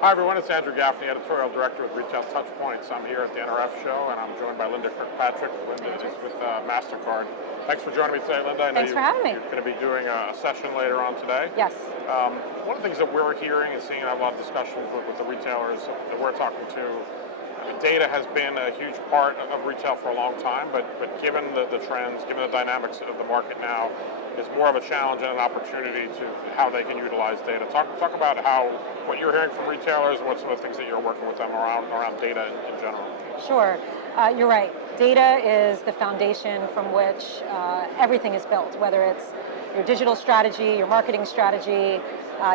Hi everyone, it's Andrew Gaffney, Editorial Director with Retail Touchpoints. I'm here at the NRF show and I'm joined by Linda Kirkpatrick. Linda is with MasterCard. Thanks for joining me today, Linda. I know Thanks for having me. You're going to be doing a session later on today. Yes. One of the things that we're hearing and seeing, I have a lot of discussions with the retailers that we're talking to. Data has been a huge part of retail for a long time, but given the trends, given the dynamics of the market now, is more of a challenge and an opportunity to how they can utilize data. Talk about what you're hearing from retailers and what some of the things that you're working with them around data in general. Sure. You're right. Data is the foundation from which everything is built, whether it's your digital strategy, your marketing strategy,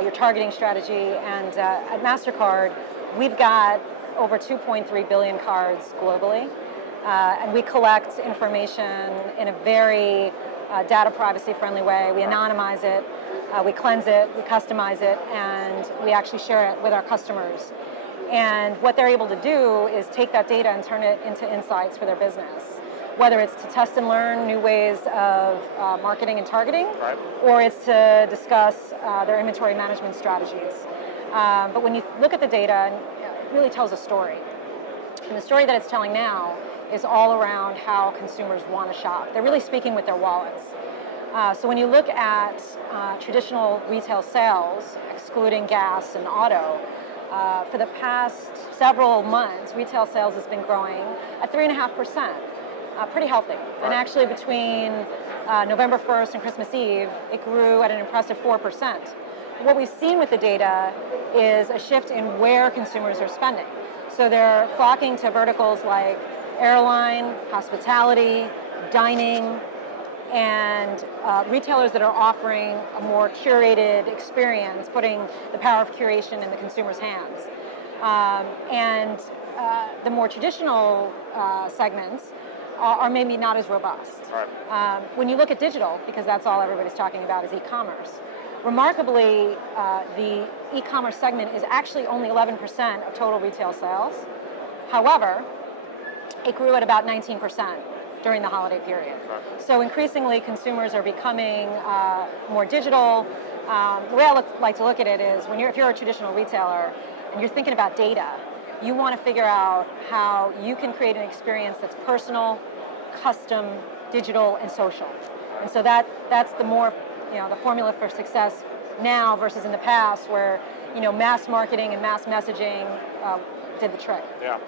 your targeting strategy. And at MasterCard, we've got over 2.3 billion cards globally. And we collect information in a very data privacy friendly way. We anonymize it, we cleanse it, we customize it, and we actually share it with our customers. And what they're able to do is take that data and turn it into insights for their business, whether it's to test and learn new ways of marketing and targeting, right, or it's to discuss their inventory management strategies. But when you look at the data, it really tells a story. And the story that it's telling now is all around how consumers want to shop. They're really speaking with their wallets. So when you look at traditional retail sales, excluding gas and auto, for the past several months, retail sales has been growing at 3.5%, pretty healthy. Right. And actually between November 1st and Christmas Eve, it grew at an impressive 4%. What we've seen with the data is a shift in where consumers are spending. So they're flocking to verticals like airline, hospitality, dining, and retailers that are offering a more curated experience, putting the power of curation in the consumer's hands. The more traditional segments are maybe not as robust. Right. When you look at digital, because that's all everybody's talking about is e-commerce, remarkably, the e-commerce segment is actually only 11% of total retail sales. However, it grew at about 19% during the holiday period. Right. So increasingly, consumers are becoming more digital. The way I like to look at it is, if you're a traditional retailer and you're thinking about data, you want to figure out how you can create an experience that's personal, custom, digital, and social. And so that's the formula for success now versus in the past, where mass marketing and mass messaging did the trick. Yeah.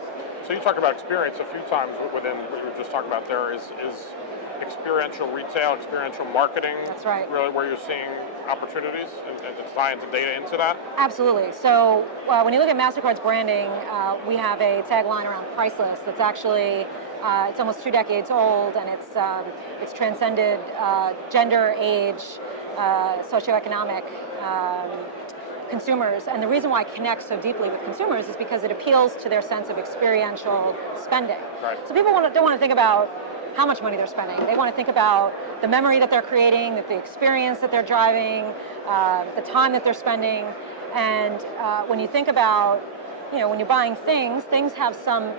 So you talk about experience a few times within what you were just talking about there. Is experiential retail, experiential marketing, that's right, really where you're seeing opportunities and tying the data into that? Absolutely. So when you look at MasterCard's branding, we have a tagline around Priceless that's actually it's almost 2 decades old, and it's transcended gender, age, socioeconomic consumers. And the reason why it connects so deeply with consumers is because it appeals to their sense of experiential spending. Right. So people don't want to think about how much money they're spending. They want to think about the memory that they're creating, the experience that they're driving, the time that they're spending. And when you think about, when you're buying things have some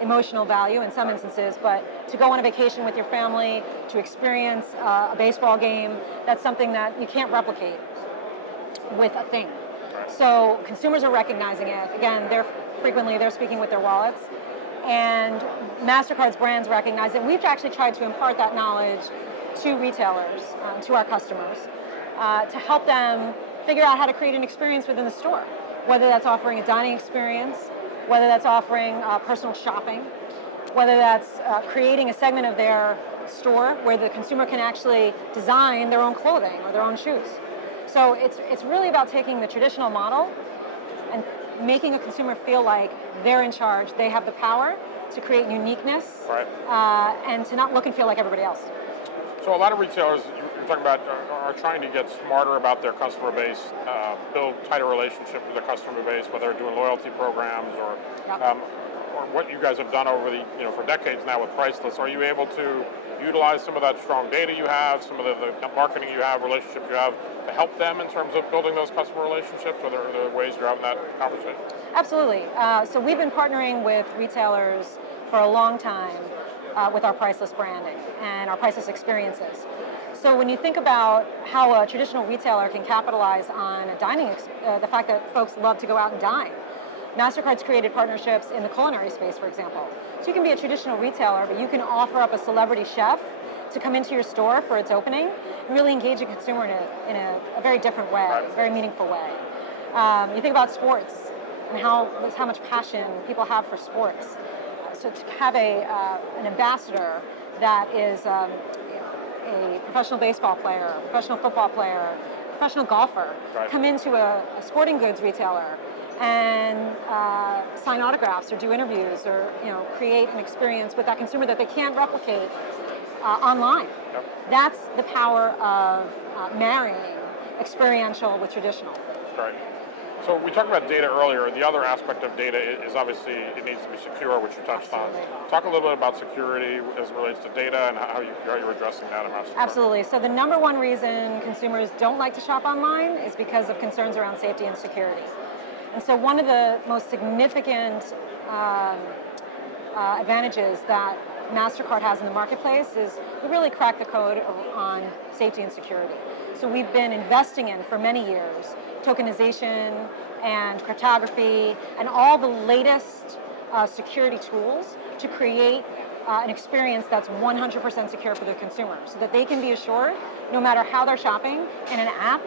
emotional value in some instances, but to go on a vacation with your family, to experience a baseball game, that's something that you can't replicate with a thing. Right. So consumers are recognizing it. Again, they're speaking with their wallets, and MasterCard's brands recognize it. We've actually tried to impart that knowledge to retailers, to our customers, to help them figure out how to create an experience within the store, whether that's offering a dining experience, whether that's offering personal shopping, whether that's creating a segment of their store where the consumer can actually design their own clothing or their own shoes. So it's really about taking the traditional model and making a consumer feel like they're in charge, they have the power to create uniqueness, right, and to not look and feel like everybody else. So a lot of retailers you're talking about are trying to get smarter about their customer base, build tighter relationships with their customer base, whether they're doing loyalty programs or what you guys have done over for decades now with Priceless. Are you able to utilize some of that strong data you have, some of the marketing you have, relationships you have, to help them in terms of building those customer relationships? Are there ways you're having that conversation? Absolutely. So we've been partnering with retailers for a long time with our Priceless branding and our Priceless experiences. So when you think about how a traditional retailer can capitalize on a the fact that folks love to go out and dine, MasterCard's created partnerships in the culinary space, for example. So you can be a traditional retailer, but you can offer up a celebrity chef to come into your store for its opening and really engage a consumer in a very different way, a very meaningful way. You think about sports and how much passion people have for sports. So to have an ambassador that is a professional baseball player, a professional football player, a professional golfer, come into a sporting goods retailer and sign autographs or do interviews or create an experience with that consumer that they can't replicate online. That's the power of marrying experiential with traditional. Right. So we talked about data earlier. The other aspect of data is obviously it needs to be secure, which you touched on. Talk a little bit about security as it relates to data and how you're addressing that at MasterCard. Absolutely. So the number one reason consumers don't like to shop online is because of concerns around safety and security. And so one of the most significant advantages that MasterCard has in the marketplace is we really crack the code on safety and security. So we've been investing in, for many years, tokenization and cryptography and all the latest security tools to create an experience that's 100% secure for the consumer so that they can be assured, no matter how they're shopping, in an app,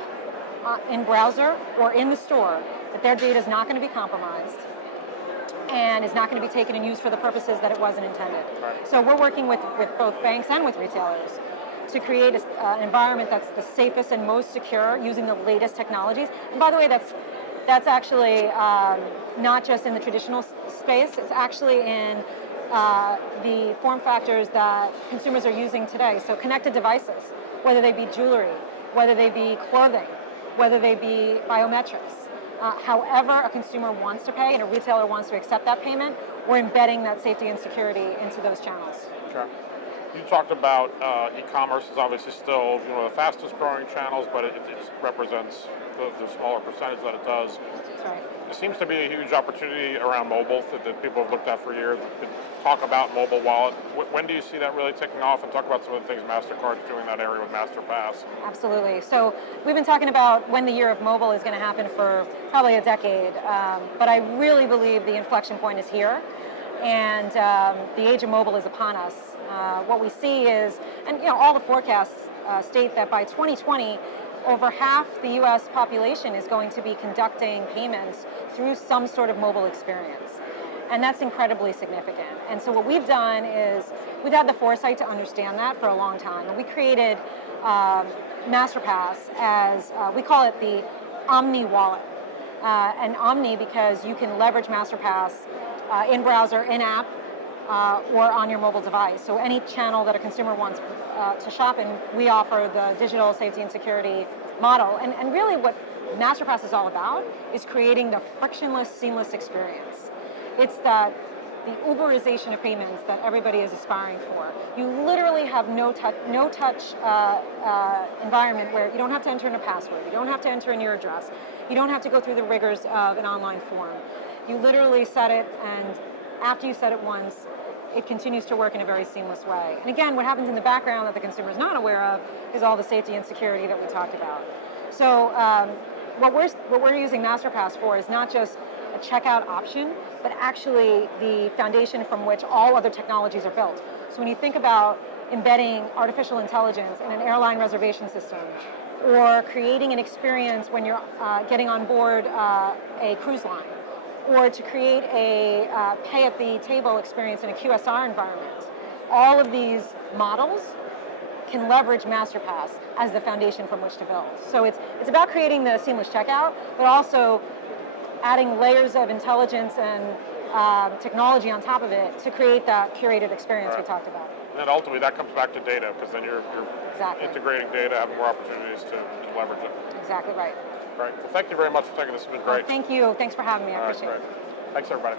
in browser, or in the store, that their data is not going to be compromised and is not going to be taken and used for the purposes that it wasn't intended. So we're working with both banks and with retailers to create an environment that's the safest and most secure using the latest technologies. And by the way, that's actually not just in the traditional space, it's actually in the form factors that consumers are using today. So connected devices, whether they be jewelry, whether they be clothing, whether they be biometrics. However a consumer wants to pay and a retailer wants to accept that payment, we're embedding that safety and security into those channels. Okay. You talked about e-commerce is obviously still one of the fastest growing channels, but it represents the smaller percentage that it does. That's right. There seems to be a huge opportunity around mobile that people have looked at for years. Talk about mobile wallet. When do you see that really taking off? And talk about some of the things MasterCard's doing in that area with MasterPass. Absolutely. So we've been talking about when the year of mobile is going to happen for probably a decade, but I really believe the inflection point is here, and the age of mobile is upon us. What we see is, and all the forecasts state that by 2020, over half the U.S. population is going to be conducting payments through some sort of mobile experience. And that's incredibly significant. And so what we've done is we've had the foresight to understand that for a long time. And we created MasterPass as, we call it the Omni wallet. And Omni because you can leverage MasterPass in browser, in app, or on your mobile device. So any channel that a consumer wants to shop in, we offer the digital safety and security model. And really what MasterPass is all about is creating the frictionless, seamless experience. It's the Uberization of payments that everybody is aspiring for. You literally have no touch environment where you don't have to enter in a password, you don't have to enter in your address, you don't have to go through the rigors of an online form. You literally set it, and after you set it once, it continues to work in a very seamless way. And again, what happens in the background that the consumer is not aware of is all the safety and security that we talked about. So what we're using MasterPass for is not just a checkout option, but actually the foundation from which all other technologies are built. So when you think about embedding artificial intelligence in an airline reservation system, or creating an experience when you're getting on board a cruise line, or to create a pay at the table experience in a QSR environment, all of these models can leverage MasterPass as the foundation from which to build. So it's about creating the seamless checkout, but also adding layers of intelligence and technology on top of it to create that curated experience we talked about. And then ultimately that comes back to data, because then you're integrating data, having more opportunities to leverage it. Exactly right. Great. Well, thank you very much for taking this. It's been great. Thank you. Thanks for having me. I appreciate it. Thanks, everybody.